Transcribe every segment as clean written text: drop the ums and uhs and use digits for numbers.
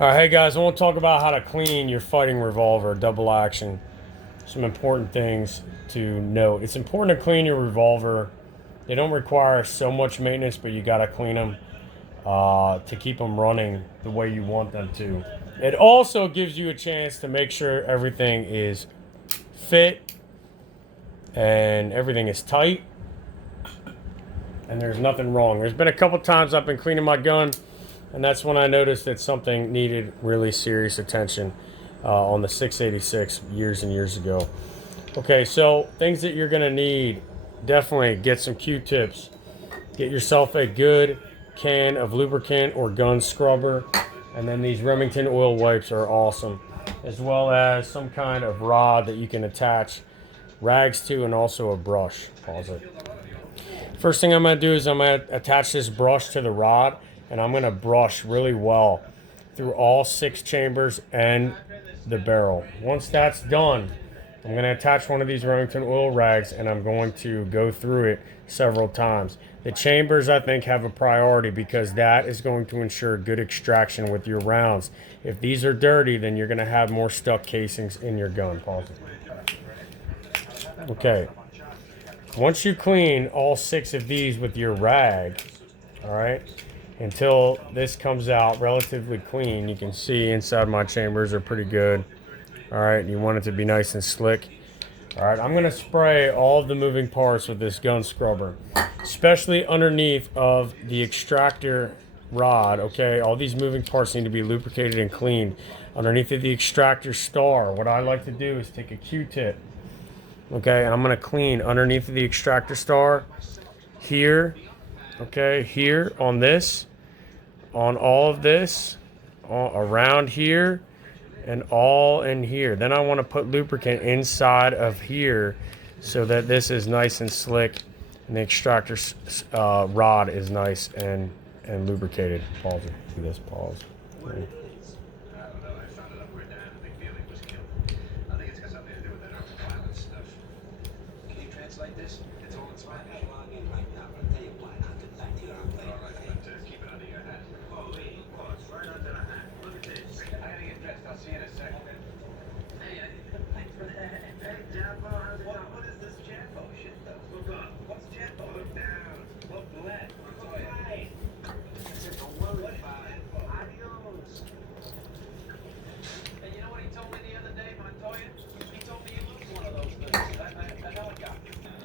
All right, hey guys, I want to talk about how to clean your fighting revolver, double action. Some important things to note. It's important to clean your revolver. They don't require so much maintenance, but you got to clean them to keep them running the way you want them to. It also gives you a chance to make sure everything is fit and everything is tight and there's nothing wrong. There's been a couple times I've been cleaning my gun, and that's when I noticed that something needed really serious attention on the 686 years and years ago. Okay, so things that you're gonna need: definitely get some Q-tips. Get yourself a good can of lubricant or gun scrubber, and then these Remington oil wipes are awesome, as well as some kind of rod that you can attach rags to, and also a brush. Pause it. First thing I'm going to do is I'm going to attach this brush to the rod, and I'm going to brush really well through all 6 chambers and the barrel. Once that's done, I'm going to attach one of these Remington oil rags, and I'm going to go through it several times. The chambers, I think, have a priority because that is going to ensure good extraction with your rounds. If these are dirty, then you're going to have more stuck casings in your gun. Pause it. Okay. Once you clean all 6 of these with your rag, all right, until this comes out relatively clean, you can see inside my chambers are pretty good. All right, you want it to be nice and slick. All right, I'm going to spray all of the moving parts with this gun scrubber, especially underneath of the extractor rod, okay? All these moving parts need to be lubricated and cleaned. Underneath of the extractor star, what I like to do is take a Q-tip, okay, and I'm going to clean underneath of the extractor star, here, okay, here, on this, on all of this, all around here, and all in here. Then I want to put lubricant inside of here so that this is nice and slick and the extractor rod is nice and lubricated. Pause it. Do this. Pause. Okay.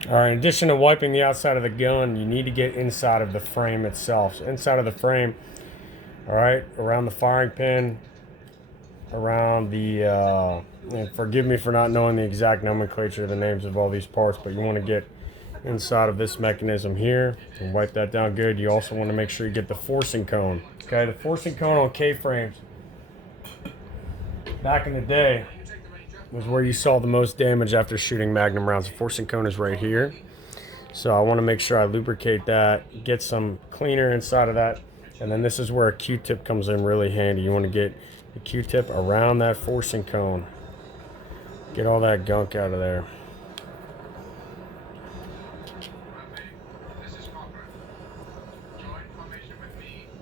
All right, in addition to wiping the outside of the gun, you need to get inside of the frame itself. So inside of the frame, all right, around the firing pin, around the, and forgive me for not knowing the exact nomenclature of the names of all these parts, but you want to get inside of this mechanism here and wipe that down good. You also want to make sure you get the forcing cone. Okay, the forcing cone on K-frames, back in the day, was where you saw the most damage after shooting magnum rounds. The forcing cone is right here. So I want to make sure I lubricate that, get some cleaner inside of that, and then this is where a Q-tip comes in really handy. You want to get the Q-tip around that forcing cone. Get all that gunk out of there.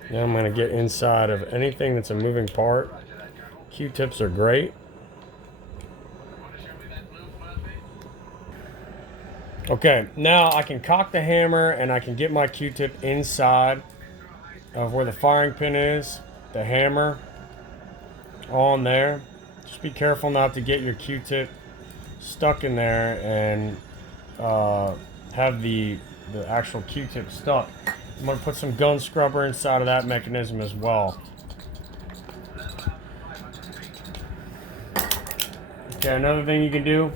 Now I'm going to get inside of anything that's a moving part. Q-tips are great. Okay, now I can cock the hammer and I can get my Q-tip inside of where the firing pin is, the hammer on there. Just be careful not to get your Q-tip stuck in there and have the actual Q-tip stuck. I'm going to put some gun scrubber inside of that mechanism as well. Okay, another thing you can do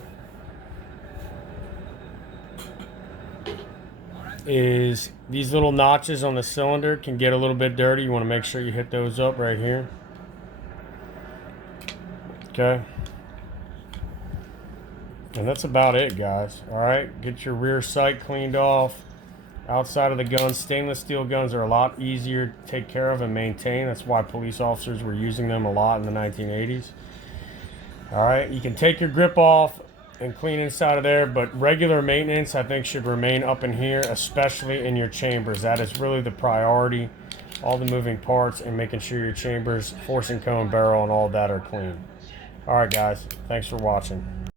is these little notches on the cylinder can get a little bit dirty. You want to make sure you hit those up right here. Okay. And that's about it, guys. All right, get your rear sight cleaned off. Outside of the gun, stainless steel guns are a lot easier to take care of and maintain. That's why police officers were using them a lot in the 1980s. All right, you can take your grip off and clean inside of there, but regular maintenance I think should remain up in here, especially in your chambers. That is really the priority. all the moving parts, and making sure your chambers, forcing cone, barrel, and all that are clean. All right, guys. Thanks for watching.